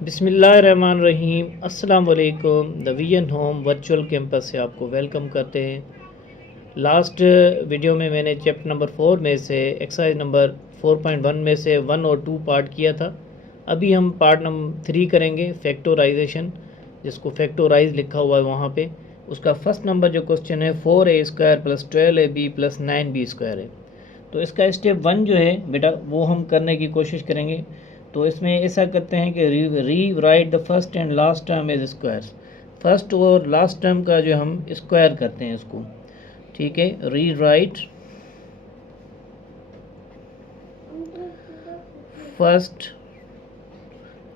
बिस्मिल्लाहिर्रहमानिर्रहीम। अस्सलाम वालेकुम। The vision home virtual campus से आपको वेलकम करते हैं। लास्ट वीडियो में मैंने चैप्टर नंबर 4 में से एक्सरसाइज नंबर 4.1 में से 1 और 2 पार्ट किया था। अभी हम पार्ट नंबर 3 करेंगे, फैक्टोराइजेशन, जिसको फैक्टोराइज लिखा हुआ है वहाँ पे। उसका फर्स्ट नंबर जो क्वेश्चन है 4a² + 12ab + 9b² है। तो इसका स्टेप 1 जो है बेटा वो हम करने की कोशिश करेंगे। तो इसमें ऐसा करते हैं कि rewrite the first and last term as squares. First और लास्ट टर्म का जो हम स्क्वायर करते हैं इसको, ठीक है। Rewrite first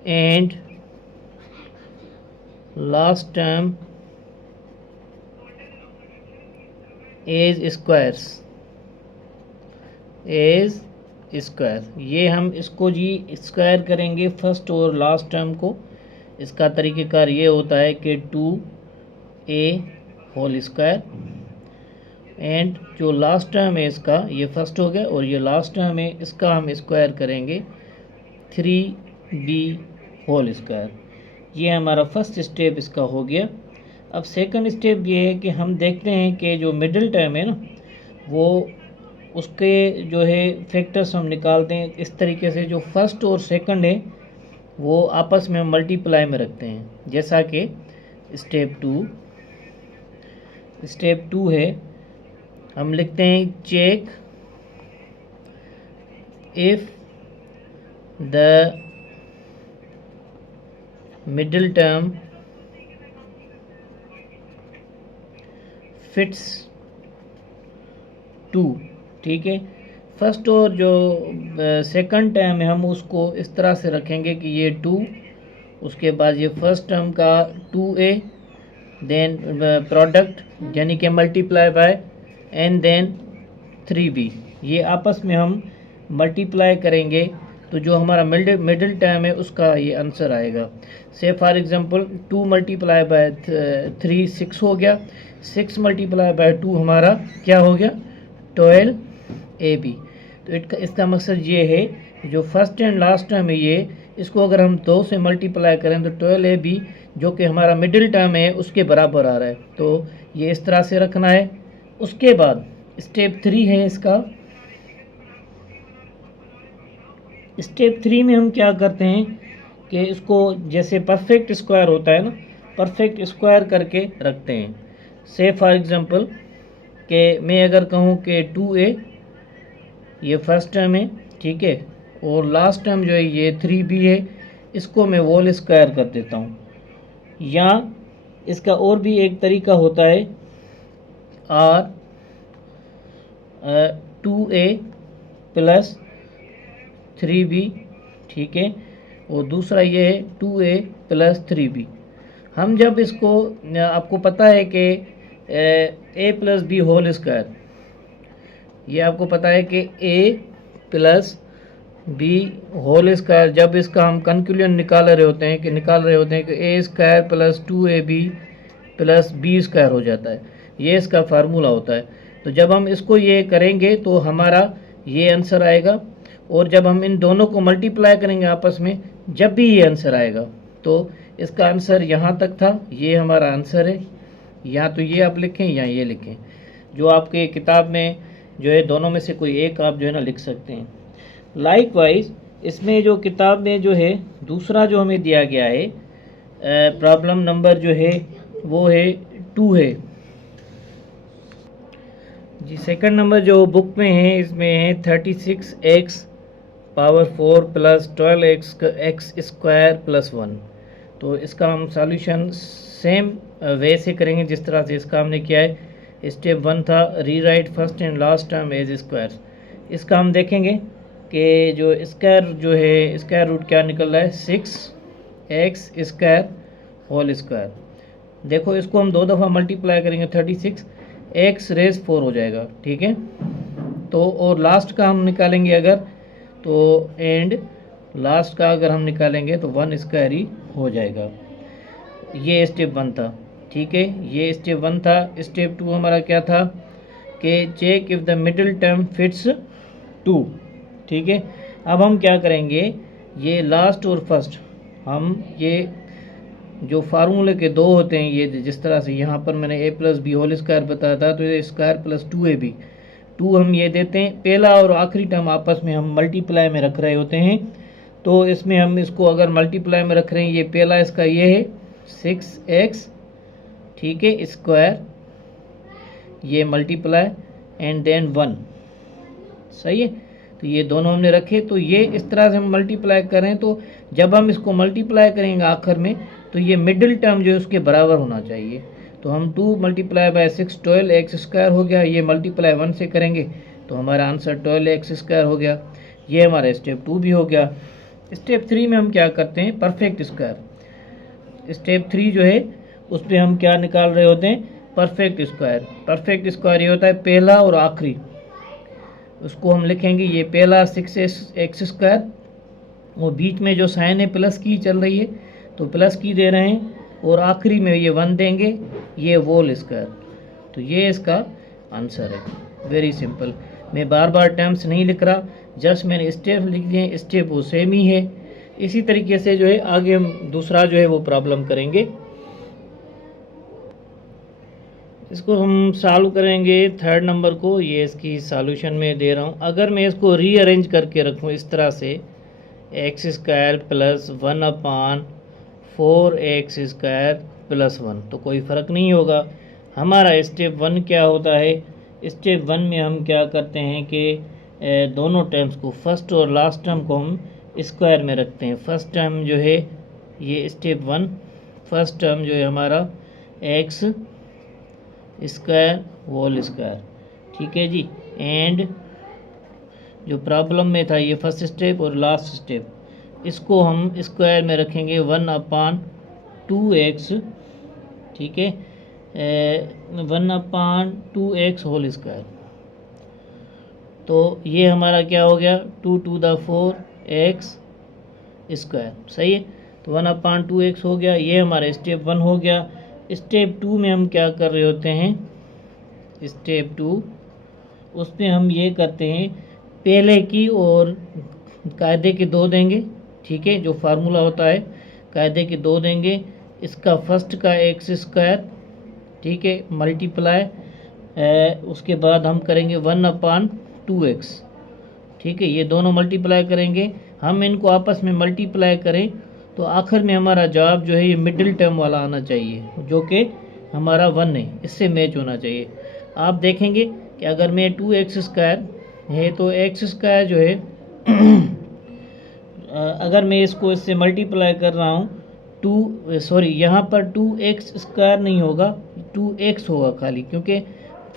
and last term as squares, as square. ये हम इसको जी स्क्वायर करेंगे फर्स्ट और लास्ट टर्म को। इसका तरीक़ेकार ये होता है कि 2a होल स्क्वायर, एंड जो लास्ट टर्म है इसका, ये फर्स्ट हो गया और ये लास्ट टर्म है इसका हम स्क्वायर करेंगे 3b होल स्क्वायर। ये हमारा फर्स्ट स्टेप इसका हो गया। अब सेकंड स्टेप ये है कि हम देखते हैं कि जो मिडिल टर्म है ना, वो उसके जो है फैक्टर्स हम निकालते हैं इस तरीके से। जो फर्स्ट और सेकंड है वो आपस में मल्टीप्लाई में रखते हैं, जैसा कि स्टेप 2 है। हम लिखते हैं check if the middle term fits 2, ठीक है। फर्स्ट और जो सेकंड टर्म है हम उसको इस तरह से रखेंगे कि ये 2, उसके बाद ये फर्स्ट टर्म का 2a, देन प्रोडक्ट यानी कि multiply by, and then 3b। ये आपस में हम मल्टीप्लाई करेंगे तो जो हमारा मिडिल टर्म है उसका ये आंसर आएगा। से फॉर एग्जांपल 2 मल्टीप्लाई बाय 3 6 हो गया, 6 मल्टीप्लाई बाय 2 हमारा क्या हो गया 12ab। तो इसका मकसद ये है जो फर्स्ट एंड लास्ट टर्म है ये, इसको अगर हम 2 से मल्टीप्लाई करें तो 12ab जो कि हमारा मिडिल टर्म है उसके बराबर आ रहा है। तो ये इस तरह से रखना है। उसके बाद स्टेप 3 है इसका। स्टेप 3 में हम क्या करते हैं कि इसको जैसे परफेक्ट स्क्वायर होता है ना, परफेक्ट स्क्वायर करके रखते हैं। से फॉर एग्जांपल कि मैं अगर कहूँ कि 2a ये फर्स्ट टर्म है, ठीक है, और लास्ट टर्म जो है ये 3b है, इसको मैं होल स्क्वायर कर देता हूँ। या इसका और भी एक तरीका होता है, और 2a + 3b, ठीक है, और दूसरा ये है 2a + 3b। हम जब इसको, आपको पता है कि a + b होल स्क्वायर, ये आपको पता है कि a + b होल स्क्वायर, जब इसका हम कंक्लूजन निकाल रहे होते हैं कि a² + 2ab + b² हो जाता है। ये इसका फार्मूला होता है। तो जब हम इसको ये करेंगे तो हमारा ये आंसर आएगा, और जब हम इन दोनों को मल्टीप्लाई करेंगे आपस में, जब भी ये आंसर आएगा, तो इसका आंसर यहाँ तक था, ये हमारा आंसर है। या तो ये आप लिखें या ये लिखें, जो आपके किताब में जो है दोनों में से कोई एक आप जो है ना लिख सकते हैं। लाइकवाइज इसमें जो किताब में जो है दूसरा जो हमें दिया गया है प्रॉब्लम नंबर जो है वो है 2 है जी। सेकंड नंबर जो बुक में है इसमें है 36x पावर 4 + 12x² + 1। तो इसका हम सॉल्यूशन सेम वे से करेंगे जिस तरह से इसका हमने किया है। स्टेप 1 था rewrite first and last term as squares. इसका हम देखेंगे कि जो स्क्वायर जो है स्क्वायर रूट क्या निकल रहा है 6x² होल स्क्वायर। देखो इसको हम 2 दफ़ा मल्टीप्लाई करेंगे 36x⁻4 हो जाएगा, ठीक है। तो और लास्ट का हम निकालेंगे अगर, तो एंड लास्ट का अगर हम निकालेंगे तो 1² ही हो जाएगा। ये स्टेप 1 था, ठीक है, ये स्टेप 1 था। स्टेप 2 हमारा क्या था कि check if the middle term fits 2, ठीक है। अब हम क्या करेंगे, ये लास्ट और फर्स्ट हम ये जो फार्मूले के दो होते हैं, ये जिस तरह से यहाँ पर मैंने a plus B whole square बताया था, तो ये स्क्वायर प्लस 2ab, 2 हम ये देते हैं। पहला और आखिरी टर्म आपस में हम मल्टीप्लाई में रख रहे होते हैं, तो इसमें हम इसको अगर मल्टीप्लाई में रख रहे हैं, ये पहला इसका ये है 6x, ठीक है, स्क्वायर, ये मल्टीप्लाई एंड देन 1, सही है। तो ये दोनों हमने रखे, तो ये इस तरह से हम मल्टीप्लाई करें, तो जब हम इसको मल्टीप्लाई करेंगे आखिर में, तो ये मिडिल टर्म जो है उसके बराबर होना चाहिए। तो हम 2 मल्टीप्लाई बाय 6 12x स्क्वायर हो गया, ये मल्टीप्लाई 1 से करेंगे तो हमारा आंसर 12x स्क्वायर हो गया। ये हमारा स्टेप 2 भी हो गया। स्टेप 3 में हम क्या करते हैं, परफेक्ट स्क्वायर। स्टेप 3 जो है उस पर हम क्या निकाल रहे होते हैं, परफेक्ट स्क्वायर। परफेक्ट स्क्वायर ये होता है पहला और आखिरी, उसको हम लिखेंगे, ये पहला 6x स्क्वायर, और बीच में जो साइन है प्लस की चल रही है तो प्लस की दे रहे हैं, और आखिरी में ये 1 देंगे, ये होल स्क्वायर। तो ये इसका आंसर है। वेरी सिंपल, मैं बार बार टर्म्स नहीं लिख रहा, जस्ट मैंने स्टेप लिख दिए, स्टेप वो सेम ही है। इसी तरीके से जो है आगे हम दूसरा जो है वो प्रॉब्लम करेंगे। इसको हम सॉल्व करेंगे 3rd नंबर को, ये इसकी सॉल्यूशन में दे रहा हूँ। अगर मैं इसको रीअरेंज करके रखूँ इस तरह से, x square plus 1/4x square plus 1, तो कोई फ़र्क नहीं होगा। हमारा स्टेप 1 क्या होता है, स्टेप 1 में हम क्या करते हैं कि दोनों टर्म्स को, फर्स्ट और लास्ट टर्म को हम स्क्वायर में रखते हैं। फर्स्ट टर्म जो है ये स्टेप 1, फर्स्ट टर्म जो है हमारा x स्क्वायर होल स्क्वायर, ठीक है जी। एंड जो प्रॉब्लम में था ये फर्स्ट स्टेप और लास्ट स्टेप, इसको हम स्क्वायर में रखेंगे 1/2x, ठीक है, 1/2x होल स्क्वायर। तो ये हमारा क्या हो गया, 2⁴x स्क्वायर, सही है। तो 1/2x हो गया, ये हमारा स्टेप 1 हो गया। स्टेप 2 में हम क्या कर रहे होते हैं, स्टेप 2 उसमें हम ये करते हैं, पहले की और कायदे के 2 देंगे, ठीक है, जो फार्मूला होता है कायदे के 2 देंगे। इसका फर्स्ट का x स्क्वायर, ठीक है, मल्टीप्लाई, उसके बाद हम करेंगे 1/2x, ठीक है, ये दोनों मल्टीप्लाई करेंगे। हम इनको आपस में मल्टीप्लाई करें तो आखिर में हमारा जवाब जो है ये मिडिल टर्म वाला आना चाहिए, जो कि हमारा 1 है, इससे मैच होना चाहिए। आप देखेंगे कि अगर मैं 2x स्क्वायर है तो x स्क्वायर जो है अगर मैं इसको इससे मल्टीप्लाई कर रहा हूँ, यहाँ पर 2x स्क्वायर नहीं होगा, 2x होगा खाली, क्योंकि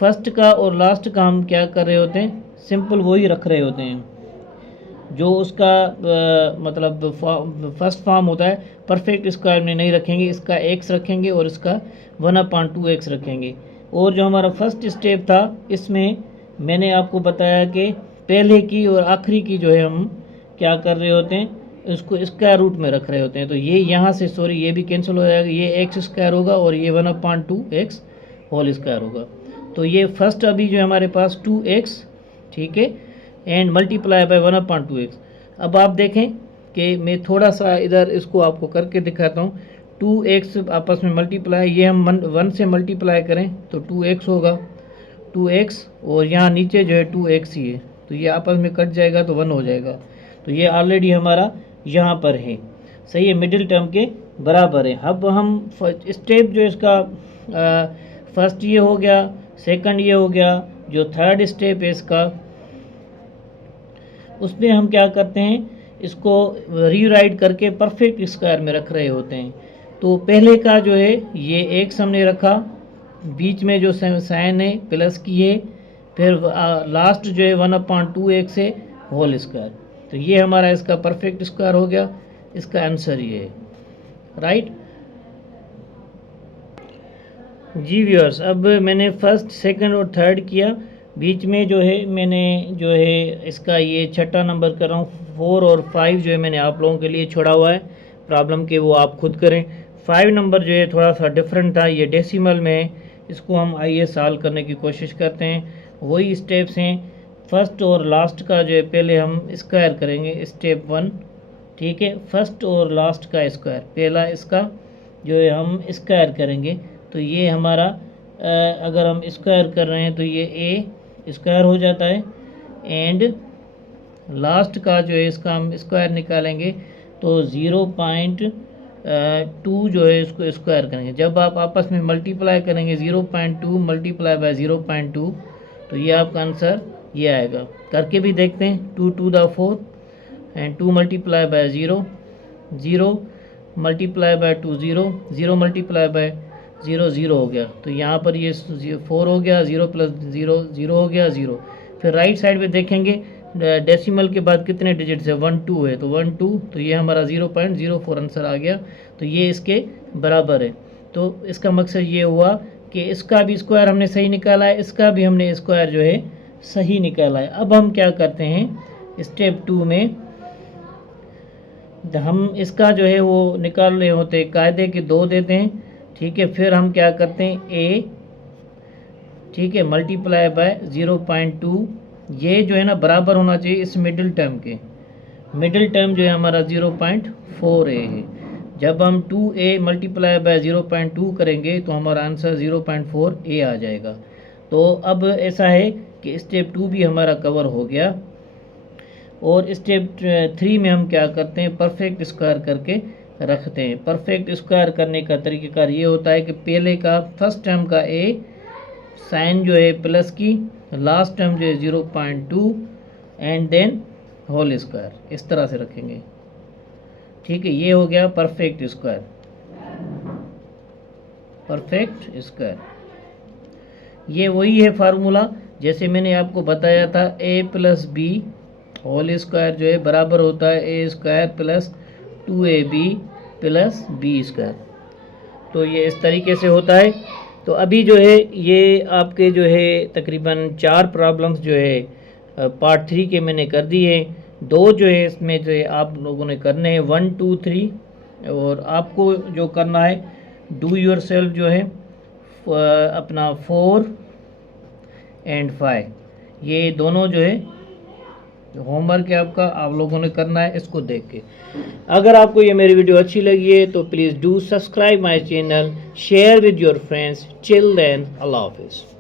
फर्स्ट का और लास्ट का हम क्या कर रहे होते हैं, सिंपल वही रख रहे होते हैं। जो उसका मतलब फर्स्ट फॉर्म होता है, परफेक्ट स्क्वायर में नहीं रखेंगे, इसका x रखेंगे और इसका 1/2x रखेंगे। और जो हमारा फर्स्ट स्टेप था, इसमें मैंने आपको बताया कि पहले की और आखिरी की जो है हम क्या कर रहे होते हैं, उसको स्क्वायर रूट में रख रहे होते हैं। तो ये यहाँ से ये भी कैंसिल हो जाएगा, ये x स्क्वायर होगा और ये 1/2x होल स्क्वायर होगा। तो ये फर्स्ट अभी जो हमारे पास 2x, ठीक है, एंड मल्टीप्लाई बाय 1/2x। अब आप देखें कि मैं थोड़ा सा इधर इसको आपको करके दिखाता हूँ। 2x आपस में मल्टीप्लाई, ये हम 1 से मल्टीप्लाई करें तो 2x होगा, 2x, और यहाँ नीचे जो है 2x ही है, तो ये आपस में कट जाएगा तो 1 हो जाएगा। तो ये ऑलरेडी हमारा यहाँ पर है, सही है, मिडिल टर्म के बराबर है। अब हम स्टेप जो इसका फर्स्ट ये हो गया, सेकंड ये हो गया, जो थर्ड स्टेप है इसका, उसमें हम क्या करते हैं, इसको रीराइट करके परफेक्ट स्क्वायर में रख रहे होते हैं। तो पहले का जो है ये x हमने रखा, बीच में जो साइन है प्लस की है, फिर लास्ट जो है 1/2x है होल स्क्वायर। तो ये हमारा इसका परफेक्ट स्क्वायर हो गया, इसका आंसर ये है, राइट जी व्यूअर्स। अब मैंने फर्स्ट, सेकंड और थर्ड किया, बीच में जो है मैंने जो है इसका ये छठा नंबर कर रहा हूँ। 4 और 5 जो है मैंने आप लोगों के लिए छोड़ा हुआ है प्रॉब्लम के, वो आप खुद करें। 5 नंबर जो है थोड़ा सा डिफरेंट था, ये डेसिमल में है, इसको हम आइए सॉल्व करने की कोशिश करते हैं। वही स्टेप्स हैं, फर्स्ट और लास्ट का जो है पहले हम स्क्वायर करेंगे, स्टेप 1, ठीक है, फर्स्ट और लास्ट का स्क्वायर, पहला इसका जो है हम स्क्वायर करेंगे तो ये हमारा अगर हम स्क्वायर कर रहे हैं तो ये ए स्क्वायर हो जाता है, एंड लास्ट का जो है इसका हम स्क्वायर निकालेंगे तो 0.2 जो है इसको स्क्वायर करेंगे। जब आप आपस में मल्टीप्लाई करेंगे 0.2 मल्टीप्लाई बाय 0.2 तो ये आपका आंसर ये आएगा। करके भी देखते हैं, 2 to the 4 and 2 multiply by 0, 0 multiply by 2 0, 0 multiply by 0 0 हो गया। तो यहाँ पर ये 4 हो गया, 0 प्लस 0 0 हो गया 0। फिर राइट साइड पे देखेंगे डेसिमल के बाद कितने डिजिट्स है, 1 2 है, तो 1 2 तो ये हमारा 0.04 आंसर आ गया। तो ये इसके बराबर है। तो इसका मकसद ये हुआ कि इसका भी स्क्वायर हमने सही निकाला है, इसका भी हमने स्क्वायर जो है सही निकाला है। अब हम क्या करते हैं, स्टेप 2 में हम इसका जो है वो निकाल रहे होते हैं, कायदे के 2 देते हैं, ठीक है। फिर हम क्या करते हैं, ए, ठीक है, मल्टीप्लाई बाय 0.2, ये जो है ना बराबर होना चाहिए इस मिडिल टर्म के। मिडिल टर्म जो है हमारा 0.4 है। जब हम 2a मल्टीप्लाई बाय 0.2 करेंगे तो हमारा आंसर 0.4a आ जाएगा। तो अब ऐसा है कि स्टेप 2 भी हमारा कवर हो गया। और स्टेप 3 में हम क्या करते हैं, परफेक्ट स्क्वायर करके रखते हैं। परफेक्ट स्क्वायर करने का तरीक़ाकार ये होता है कि पहले का फर्स्ट टर्म का a साइन जो है प्लस की, लास्ट टर्म जो है 0.2 एंड देन होल स्क्वायर, इस तरह से रखेंगे, ठीक है। ये हो गया परफेक्ट स्क्वायर। परफेक्ट स्क्वायर ये वही है फार्मूला जैसे मैंने आपको बताया था, a plus B whole square जो है बराबर होता है a square plus 2ab plus B square. तो ये इस तरीके से होता है। तो अभी जो है ये आपके जो है तकरीबन 4 प्रॉब्लम्स जो है पार्ट 3 के मैंने कर दिए। 2 जो है इसमें जो है आप लोगों ने करने हैं 1 2 3, और आपको जो करना है डू योर सेल्फ जो है अपना 4 एंड 5, ये दोनों जो है होमवर्क है आपका, आप लोगों ने करना है इसको देख के। अगर आपको ये मेरी वीडियो अच्छी लगी है तो please do subscribe my channel, share with your friends. Till then, अल्लाह हाफिज़।